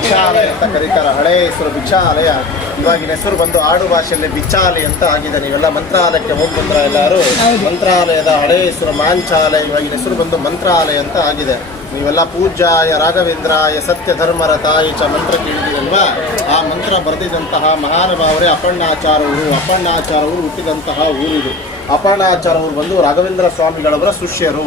ಭಿಕ್ಷಾಲಯ ಅಂತ ಕರೀತಾರೆ. ಹಳೆ ಹೆಸರು ಭಿಕ್ಷಾಲಯ ಇವಾಗಿನ ಹೆಸರು ಬಂದು ಆಡು ಭಾಷೆಯಲ್ಲಿ ಭಿಕ್ಷಾಲಯ ಅಂತ ಆಗಿದೆ. ನೀವೆಲ್ಲ ಮಂತ್ರಾಲಯಕ್ಕೆ ಹೋಗ್ಬಂದ್ರ ಎಲ್ಲರೂ ಮಂತ್ರಾಲಯದ ಹಳೆ ಹೆಸರು ಮಾಂಚಾಲಯ ಇವಾಗಿನ ಹೆಸರು ಬಂದು ಮಂತ್ರಾಲಯ ಅಂತ ಆಗಿದೆ. ನೀವೆಲ್ಲ ಪೂಜ್ಯಾಯ ರಾಘವೇಂದ್ರಾಯ ಸತ್ಯ ಧರ್ಮರ ತಾಯಿ ಚ ಮಂತ್ರ ಕೇಳಿದಿರಲ್ವಾ? ಆ ಮಂತ್ರ ಬರೆದಿದಂತಹ ಮಹಾನುಭಾವರೇ ಅಪಣ್ಣಾಚಾರ ಊರು ಅಪಣ್ಣಾಚಾರ ಊರು ಹುಟ್ಟಿದಂತಹ ಊರಿದು. ಅಪರ್ಣಾಚಾರ ಅವರು ಬಂದು ರಾಘವೇಂದ್ರ ಸ್ವಾಮಿಗಳವರ ಶಿಷ್ಯರು.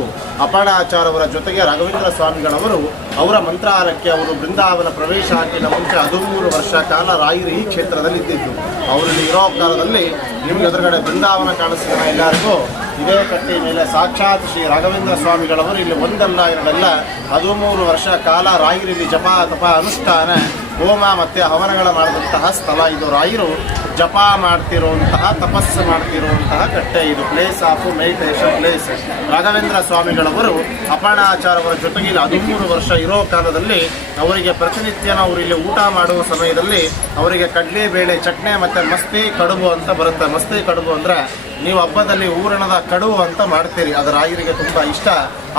ಅವರ ಜೊತೆಗೆ ರಾಘವೇಂದ್ರ ಸ್ವಾಮಿಗಳವರು ಅವರ ಮಂತ್ರಾಲಯಕ್ಕೆ ಅವರು ಬೃಂದಾವನ ಪ್ರವೇಶ ಆಗಿನ ಮುಂಚೆ ಹದಿಮೂರು ವರ್ಷ ಕಾಲ ರಾಯರು ಈ ಕ್ಷೇತ್ರದಲ್ಲಿ ಇದ್ದಿದ್ದು. ಅವರಲ್ಲಿ ಇರೋ ಕಾಲದಲ್ಲಿ ನಿಮ್ಗೆ ಎದುರುಗಡೆ ಬೃಂದಾವನ ಕಾಣಿಸ್ತಾನ ಎಲ್ಲರಿಗೂ. ಇದೇ ಕಟ್ಟೆ ಮೇಲೆ ಸಾಕ್ಷಾತ್ ಶ್ರೀ ರಾಘವೇಂದ್ರ ಸ್ವಾಮಿಗಳವರು ಇಲ್ಲಿ ಒಂದಲ್ಲ ಎರಡಲ್ಲ ಹದಿಮೂರು ವರ್ಷ ಕಾಲ ರಾಯರಿಲ್ಲಿ ಜಪ, ತಪ, ಅನುಷ್ಠಾನ ಹೋಮ ಮತ್ತು ಹವನಗಳ ಮಾಡಿದಂತಹ ಸ್ಥಳ ಇದು. ರಾಯರು ಜಪ ಮಾಡ್ತಿರುವಂತಹ, ತಪಸ್ಸು ಮಾಡ್ತಿರುವಂತಹ ಕಟ್ಟೆ ಇದು. Place of meditation place Raghavendra ಸ್ವಾಮಿಗಳವರು ಅಪರ್ಣಾಚಾರವರ ಜೊತೆಗೆ ಇಲ್ಲಿ ಹದಿಮೂರು ವರ್ಷ ಇರೋ ಕಾಲದಲ್ಲಿ ಅವರಿಗೆ ಪ್ರತಿನಿತ್ಯ ನಾವು ಇಲ್ಲಿ ಊಟ ಮಾಡುವ ಸಮಯದಲ್ಲಿ ಅವರಿಗೆ ಕಡಲೆಬೇಳೆ ಚಟ್ನಿ ಮತ್ತು ಮಸ್ತಿ ಕಡುಬು ಅಂತ ಬರುತ್ತೆ. ಮಸ್ತಿ ಕಡುಬು ಅಂದರೆ ನೀವು ಹಬ್ಬದಲ್ಲಿ ಊರಣದ ಕಡುವು ಅಂತ ಮಾಡ್ತೀರಿ. ಅದು ರಾಯರಿಗೆ ತುಂಬ ಇಷ್ಟ.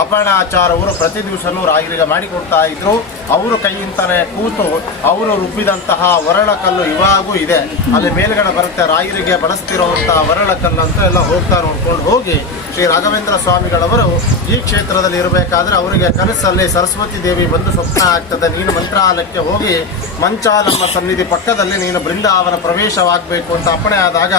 ಅಪರ್ಣಾಚಾರವರು ಪ್ರತಿ ದಿವಸನೂ ರಾಯರಿಗೆ ಮಾಡಿಕೊಡ್ತಾ ಇದ್ರು. ಅವರು ಕೈಯಿಂದಲೇ ಕೂತು ಅವರು ರುಬ್ಬಿದಂತಹ ವರಳಕಲ್ಲು ಇವಾಗೂ ಇದೆ. ಅಲ್ಲಿ ಮೇಲ್ಗಡೆ ಬರುತ್ತೆ ರಾಯರಿಗೆ ಬಳಸ್ತಿರುವಂತಹ ವರಳಕಲ್ಲು ಅಂತ ಎಲ್ಲ ಹೋಗ್ತಾ ನೋಡ್ಕೊಂಡು ಹೋಗಿ ಶ್ರೀ ರಾಘವೇಂದ್ರ ಸ್ವಾಮಿಗಳವರು ಈ ಕ್ಷೇತ್ರದಲ್ಲಿ ಇರಬೇಕಾದ್ರೆ ಅವರಿಗೆ ಕನಸಲ್ಲಿ ಸರಸ್ವತಿ ದೇವಿ ಬಂದು ಸ್ವಪ್ನ ಆಗ್ತದೆ. ನೀನು ಮಂತ್ರಾಲಯಕ್ಕೆ ಹೋಗಿ ಮಂಚಾಲಮ್ಮ ಸನ್ನಿಧಿ ಪಕ್ಕದಲ್ಲಿ ನೀನು ಬೃಂದಾವನ ಪ್ರವೇಶವಾಗಬೇಕು ಅಂತ ಅಪ್ಪಣೆ ಆದಾಗ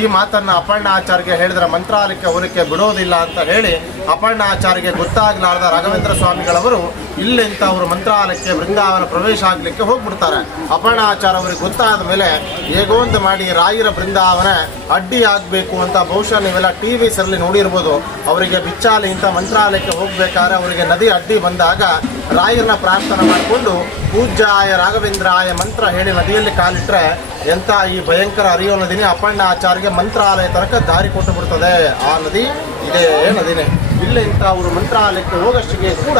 ಈ ಮಾತನ್ನ ಆಚಾರ್ಯ ಹೇಳಿದ್ರೆ ಮಂತ್ರಾಲಯಕ್ಕೆ ಹೋಲಿಕೆ ಬಿಡೋದಿಲ್ಲ ಅಂತ ಹೇಳಿ ಅಪರ್ಣ ಆಚಾರ್ಯ ಗೊತ್ತಾಗ್ಲಾರ್ದ ರಾಘವೇಂದ್ರ ಸ್ವಾಮಿಗಳವರು ಇಲ್ಲಿಂತ ಅವರು ಮಂತ್ರಾಲಯಕ್ಕೆ ಬೃಂದಾವನ ಪ್ರವೇಶ ಆಗಲಿಕ್ಕೆ ಹೋಗ್ಬಿಡ್ತಾರೆ. ಅಪರ್ಣ ಆಚಾರ್ಯ ಅವರಿಗೆ ಗೊತ್ತಾದ ಮೇಲೆ ಹೇಗೋ ಅಂತ ಮಾಡಿ ರಾಯರ ಬೃಂದಾವನ ಅಡ್ಡಿ ಆಗಬೇಕು ಅಂತ ಬಹುಶಃ ನೀವೆಲ್ಲ ಟಿ ವಿಸಲ್ಲಿ ನೋಡಿರ್ಬೋದು. ಅವರಿಗೆ ಬಿಚ್ಚಾಲಿ ಇಂಥ ಮಂತ್ರಾಲಯಕ್ಕೆ ಹೋಗ್ಬೇಕಾದ್ರೆ ಅವರಿಗೆ ನದಿ ಅಡ್ಡಿ ಬಂದಾಗ ರಾಯರನ್ನ ಪ್ರಾರ್ಥನೆ ಮಾಡಿಕೊಂಡು ಪೂಜ್ಯಾಯ ರಾಘವೇಂದ್ರಾಯ ಮಂತ್ರ ಹೇಳಿ ನದಿಯಲ್ಲಿ ಕಾಲಿಟ್ರೆ ಎಂಥ ಈ ಭಯಂಕರ ಹರಿಯೋ ನದಿನೇ ಅಪರ್ಣಾಚಾರ್ಯಗೆ ಮಂತ್ರಾಲಯ ತನಕ ದಾರಿ ಕೊಟ್ಟು ಬಿಡ್ತದೆ ಆ ನದಿ ಇದೇ ನದಿನೇ. ಇಂಥ ಅವರು ಮಂತ್ರಾಲಯಕ್ಕೆ ಹೋಗೋಷ್ಟಿಗೆ ಕೂಡ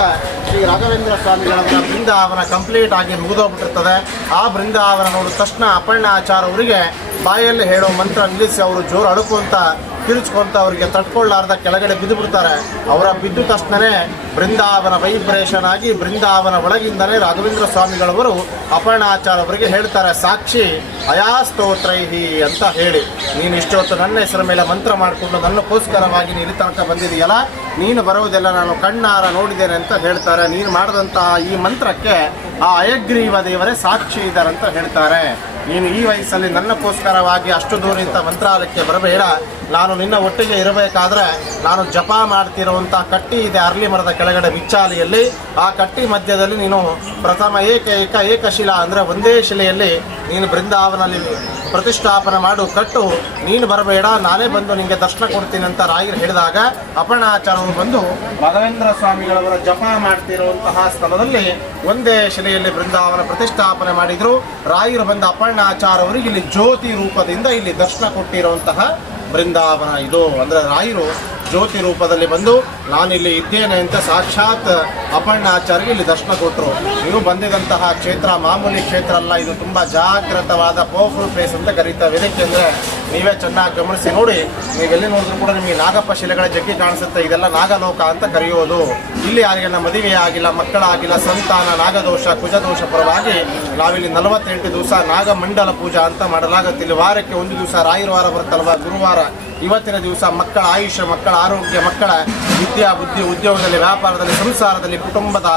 ಶ್ರೀ ರಾಘವೇಂದ್ರ ಸ್ವಾಮಿಗಳವರ ಬೃಂದಾವನ ಕಂಪ್ಲೀಟ್ ಆಗಿ ಮುಗಿದೋಗ್ಬಿಟ್ಟಿರ್ತದೆ. ಆ ಬೃಂದಾವನ ನೋಡಿದ ತಕ್ಷಣ ಅಪರ್ಣಾಚಾರ ಅವರಿಗೆ ಬಾಯಲ್ಲಿ ಹೇಳೋ ಮಂತ್ರ ನಿಲ್ಲಿಸಿ ಅವರು ಜೋರು ಅಡುಕುವಂತ ಕಿರುಚ್ಕೊಂತ ಅವರಿಗೆ ತಟ್ಕೊಳ್ಳಾರ್ದ ಕೆಳಗಡೆ ಬಿದ್ದು ಬಿಡ್ತಾರೆ ಅವರ ಬಿದ್ದು ತಕ್ಷಣನೇ ಬೃಂದಾವನ ವೈಬ್ರೇಷನ್ ಆಗಿ ಬೃಂದಾವನ ಒಳಗಿಂದಲೇ ರಾಘವೇಂದ್ರ ಸ್ವಾಮಿಗಳವರು ಅವರಿಗೆ ಹೇಳ್ತಾರೆ, ಸಾಕ್ಷಿ ಅಯಾಸ್ತೋತ್ರೈಹಿ ಅಂತ ಹೇಳಿ. ನೀನು ಇಷ್ಟೊತ್ತು ನನ್ನ ಹೆಸರ ಮೇಲೆ ಮಂತ್ರ ಮಾಡಿಕೊಂಡು ನನ್ನಕ್ಕೋಸ್ಕರವಾಗಿ ನೀನು ತನಕ ಬಂದಿದೆಯಲ್ಲ ನೀನು ಬರೋದೆಲ್ಲ ನಾನು ಕಣ್ಣಾರ ನೋಡಿದ್ದೇನೆ ಅಂತ ಹೇಳ್ತಾರೆ. ನೀನು ಮಾಡಿದಂತಹ ಈ ಮಂತ್ರಕ್ಕೆ ಆ ಅಯಗ್ರೀವ ದೇವರೇ ಸಾಕ್ಷಿ ಇದ್ದಾರೆ ಅಂತ ಹೇಳ್ತಾರೆ. ನೀನು ಈ ವಯಸ್ಸಲ್ಲಿ ನನ್ನಕ್ಕೋಸ್ಕರವಾಗಿ ಅಷ್ಟು ದೂರದಿಂದ ಮಂತ್ರಾಲಯಕ್ಕೆ ಬರಬೇಡ. ನಾನು ನಿನ್ನ ಒಟ್ಟಿಗೆ ಇರಬೇಕಾದ್ರೆ ನಾನು ಜಪ ಮಾಡ್ತಿರುವಂಥ ಕಟ್ಟಿ ಇದೆ ಅರ್ಲಿ ಮರದ ಕೆಳಗಡೆ ಬಿಚ್ಚಾಲಿಯಲ್ಲಿ ಆ ಕಟ್ಟಿ ಮಧ್ಯದಲ್ಲಿ ನೀನು ಪ್ರಥಮ ಏಕ ಏಕ ಏಕಶಿಲಾ ಅಂದರೆ ಒಂದೇ ಶಿಲೆಯಲ್ಲಿ ನೀನು ಬೃಂದಾವನಲ್ಲಿ ಪ್ರತಿಷ್ಠಾಪನೆ ಮಾಡು, ಕಟ್ಟು. ನೀನು ಬರಬೇಡ, ನಾನೇ ಬಂದು ನಿಮಗೆ ದರ್ಶನ ಕೊಡ್ತೀನಿ ಅಂತ ರಾಯರು ಹೇಳಿದಾಗ ಅಪರ್ಣಾಚಾರ್ಯರು ಬಂದು ರಾಘವೇಂದ್ರ ಸ್ವಾಮಿಗಳವರ ಜಪ ಮಾಡ್ತಿರುವಂತಹ ಸ್ಥಳದಲ್ಲಿ ಒಂದೇ ಶಿಲೆಯಲ್ಲಿ ಬೃಂದಾವನ ಪ್ರತಿಷ್ಠಾಪನೆ ಮಾಡಿದರು. ರಾಯರು ಬಂದ ಅಪರ್ಣಾಚಾರ ಅವರಿಗೆ ಇಲ್ಲಿ ಜ್ಯೋತಿ ರೂಪದಿಂದ ಇಲ್ಲಿ ದರ್ಶನ ಕೊಟ್ಟಿರುವಂತಹ ಬೃಂದಾವನ ಇದು ಅಂದರೆ ರಾಯರು ಜ್ಯೋತಿ ರೂಪದಲ್ಲಿ ಬಂದು ನಾನಿಲ್ಲಿ ಇದ್ದೇನೆ ಅಂತ ಸಾಕ್ಷಾತ್ ಅಪರ್ಣಾಚಾರ್ಯಗೆ ಇಲ್ಲಿ ದರ್ಶನ ಕೊಟ್ಟರು. ಇವರು ಬಂದಿದಂತಹ ಕ್ಷೇತ್ರ, ಮಾಮೂಲಿ ಕ್ಷೇತ್ರ ಅಲ್ಲ, ಇದು ತುಂಬ ಜಾಗೃತವಾದ ಪವರ್ಫುಲ್ ಪ್ಲೇಸ್ ಅಂತ ಕರೀತೇವೆ ಇದಕ್ಕೆಂದರೆ ನೀವೇ ಚೆನ್ನಾಗಿ ಗಮನಿಸಿ ನೋಡಿ, ನೀವು ಎಲ್ಲಿ ನೋಡಿದ್ರು ಕೂಡ ನಿಮಗೆ ನಾಗಪ್ಪ ಶಿಲೆಗಳ ಜಗ್ಗಿ ಕಾಣಿಸುತ್ತೆ. ಇದೆಲ್ಲ ನಾಗಲೋಕ ಅಂತ ಕರೆಯೋದು. ಇಲ್ಲಿ ಯಾರಿಗೆಲ್ಲ ಮದುವೆ ಆಗಿಲ್ಲ, ಮಕ್ಕಳಾಗಿಲ್ಲ, ಸಂತಾನ, ನಾಗದೋಷ, ಕುಜದೋಷ ಪರವಾಗಿ ನಾವಿಲ್ಲಿ ನಲವತ್ತೆಂಟು ದಿವಸ ನಾಗಮಂಡಲ ಪೂಜಾ ಅಂತ ಮಾಡಲಾಗುತ್ತೆ. ಇಲ್ಲಿ ವಾರಕ್ಕೆ ಒಂದು ದಿವಸ, ರಾಯರವಾರ ಬರುತ್ತಲ್ವ? ಗುರುವಾರ. ಇವತ್ತಿನ ದಿವಸ ಮಕ್ಕಳ ಆಯುಷ್ಯ, ಮಕ್ಕಳ ಆರೋಗ್ಯ, ಮಕ್ಕಳ ವಿದ್ಯಾ, ಬುದ್ಧಿ, ಉದ್ಯೋಗದಲ್ಲಿ, ವ್ಯಾಪಾರದಲ್ಲಿ, ಸಂಸಾರದಲ್ಲಿ, ಕುಟುಂಬದ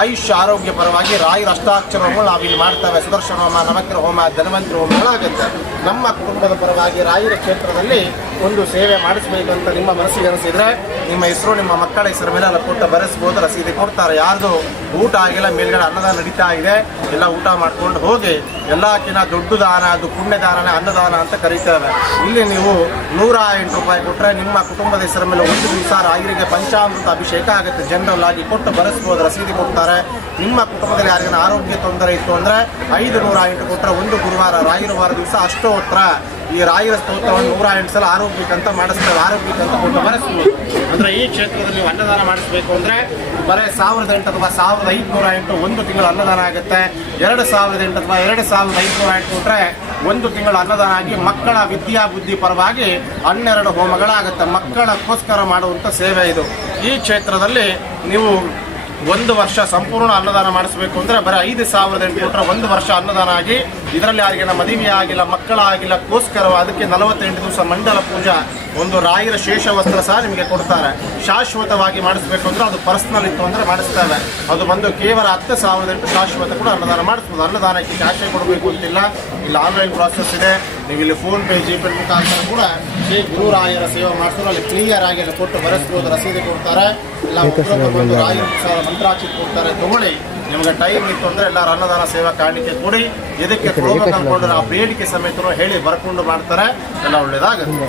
ಆಯುಷ್ಯ, ಆರೋಗ್ಯ ಪರವಾಗಿ ರಾಯರ ಅಷ್ಟಾಕ್ಷರ ಹೋಮಗಳು ನಾವಿಲ್ಲಿ ಮಾಡ್ತೇವೆ. ಸುದರ್ಶನ ಹೋಮ ನವಕ್ರ ಹೋಮ, ಧನ್ವಂತರ ಹೋಮಗಳಾಗುತ್ತೆ ನಮ್ಮ ಕುಟುಂಬದ ಪರವಾಗಿ ರಾಯರ ಕ್ಷೇತ್ರದಲ್ಲಿ ಒಂದು ಸೇವೆ ಮಾಡಿಸಬೇಕು ಅಂತ ನಿಮ್ಮ ಮನಸ್ಸಿಗೆ ಅನಿಸಿದ್ರೆ ನಿಮ್ಮ ಹೆಸರು, ನಿಮ್ಮ ಮಕ್ಕಳ ಹೆಸರು ಮೇಲೆ ಅಲ್ಲ ಕೊಟ್ಟು ಬರೆಸ್ಬೋದು ರಸೀದಿ ಕೊಡ್ತಾರೆ. ಯಾರ್ದು ಊಟ ಆಗಿಲ್ಲ, ಮೇಲ್ಗಡೆ ಅನ್ನದಾನ ನಡೀತಾ ಇದೆ, ಎಲ್ಲ ಊಟ ಮಾಡ್ಕೊಂಡು ಹೋಗಿ ಎಲ್ಲಕ್ಕಿಂತ ದೊಡ್ಡ ದಾನ ಅದು ಪುಣ್ಯ ದಾನನೇ ಅನ್ನದಾನ ಅಂತ ಕರೀತಾರೆ ಇಲ್ಲಿ ನೀವು ನೂರ ಎಂಟು ರೂಪಾಯಿ ಕೊಟ್ಟರೆ ನಿಮ್ಮ ಕುಟುಂಬದ ಹೆಸರ ಮೇಲೆ ಒಂದು ದಿವಸ ರಾಯರಿಗೆ ಪಂಚಾಮೃತ ಅಭಿಷೇಕ ಆಗುತ್ತೆ. ಜನರಲ್ ಆಗಿ ಕೊಟ್ಟು ಬರೆಸ್ಬೋದು ರಸೀದಿ ಕೊಡ್ತಾರೆ. ನಿಮ್ಮ ಕುಟುಂಬದಲ್ಲಿ ಯಾರಿಗಾನ ಆರೋಗ್ಯ ತೊಂದರೆ ಇತ್ತು ಅಂದರೆ ಐದು ನೂರ ಎಂಟು ಕೊಟ್ಟರೆ ಒಂದು ಗುರುವಾರ, ರಾಯರ ವಾರ ದಿವಸ ಅಷ್ಟೋತ್ರ ಈ ರಾಯರ ಸ್ತೋತ್ರವನ್ನು ನೂರ ಎಂಟು ಸಲ ಆರೋಗ್ಯಕ್ಕಂತ ಮಾಡಿಸ್ತೇವೆ ಆರೋಗ್ಯಕ್ಕಂತ ಕೊಟ್ಟು ಬರೆಸ್ಬೋದು. ಅಂದರೆ ಈ ಕ್ಷೇತ್ರದಲ್ಲಿ ಅನ್ನದಾನ ಮಾಡಿಸ್ಬೇಕು ಅಂದರೆ ಬರೀ ಸಾವಿರದ ಎಂಟು ಅಥವಾ ಸಾವಿರದ ಐದುನೂರ ಎಂಟು ಒಂದು ತಿಂಗಳು ಅನ್ನದಾನ ಆಗುತ್ತೆ. ಎರಡು ಸಾವಿರದ ಎಂಟು ಅಥವಾ ಎರಡು ಸಾವಿರದ ಐದುನೂರ ಎಂಟು ಕೊಟ್ಟರೆ ಒಂದು ತಿಂಗಳು ಅನ್ನದಾನ ಆಗಿ ಮಕ್ಕಳ ವಿದ್ಯಾ ಬುದ್ಧಿ ಪರವಾಗಿ ಹನ್ನೆರಡು ಹೋಮಗಳಾಗುತ್ತೆ. ಮಕ್ಕಳಕ್ಕೋಸ್ಕರ ಮಾಡುವಂಥ ಸೇವೆ ಇದು. ಈ ಕ್ಷೇತ್ರದಲ್ಲಿ ನೀವು ಒಂದು ವರ್ಷ ಸಂಪೂರ್ಣ ಅನ್ನದಾನ ಮಾಡಿಸ್ಬೇಕು ಅಂದ್ರೆ ಬರೀ ಐದು ಸಾವಿರದ ಎಂಟು ಕೊಟ್ಟರೆ ಒಂದು ವರ್ಷ ಅನ್ನದಾನ ಆಗಿ ಇದರಲ್ಲಿ ಯಾರಿಗೆಲ್ಲ ಮದುವೆ ಆಗಿಲ್ಲ ಮಕ್ಕಳಾಗಿಲ್ಲ ಕೋಸ್ಕರ ಅದಕ್ಕೆ ನಲವತ್ತೆಂಟು ದಿವಸ ಮಂಡಲ ಪೂಜಾ ಒಂದು ರಾಯರ ಶೇಷ ವಸ್ತ್ರ ಸಹ ನಿಮಗೆ ಕೊಡ್ತಾರೆ. ಶಾಶ್ವತವಾಗಿ ಮಾಡಿಸ್ಬೇಕು ಅಂದ್ರೆ ಅದು ಪರ್ಸನಲ್ ಇತ್ತು ಅಂದರೆ ಮಾಡಿಸ್ತಾರೆ. ಅದು ಬಂದು ಕೇವಲ ಹತ್ತು ಸಾವಿರದ ಎಂಟು ಶಾಶ್ವತ ಕೂಡ ಅನ್ನದಾನ ಮಾಡಿಸ್ಬೋದು. ಅನ್ನದಾನಕ್ಕೆ ಕ್ಯಾಶೇ ಕೊಡಬೇಕು ಅಂತಿಲ್ಲ. ಇಲ್ಲಿ ಆನ್ಲೈನ್ ಪ್ರಾಸೆಸ್ ಇದೆ. ನೀವು ಇಲ್ಲಿ ಫೋನ್ ಪೇ ಜಿ ಪೇ ಮುಖಾಂತರ ಕೂಡ ಶ್ರೀ ಗುರುರಾಯರ ಸೇವೆ ಮಾಡಿಸಿದ್ರು ಅಲ್ಲಿ ಕ್ಲಿಯರ್ ಆಗಿ ಅಲ್ಲಿ ಕೊಟ್ಟು ಬರೆಸ್ಬೋದು ರಸೀದಿ ಕೊಡ್ತಾರೆ. ಇಲ್ಲ ರಾಯರ ಮಂತ್ರಾಕ್ಷಿ ಕೊಡ್ತಾರೆ. ತಗೊಳ್ಳಿ. ನಿಮಗೆ ಟೈಮ್ ಇತ್ತು ಅಂದ್ರೆ ಎಲ್ಲರೂ ಅನ್ನದಾನ ಸೇವಾ ಕಾರಣಕ್ಕೆ ಕೂಡಿ ಇದಕ್ಕೆ ಕೊಡ್ಬೇಕು ಅಂದ್ಕೊಂಡ್ರೆ ಆ ಬೇಡಿಕೆ ಸಮೇತರು ಹೇಳಿ ಬರ್ಕೊಂಡು ಮಾಡ್ತಾರೆ. ಎಲ್ಲ ಒಳ್ಳೇದಾಗುತ್ತೆ.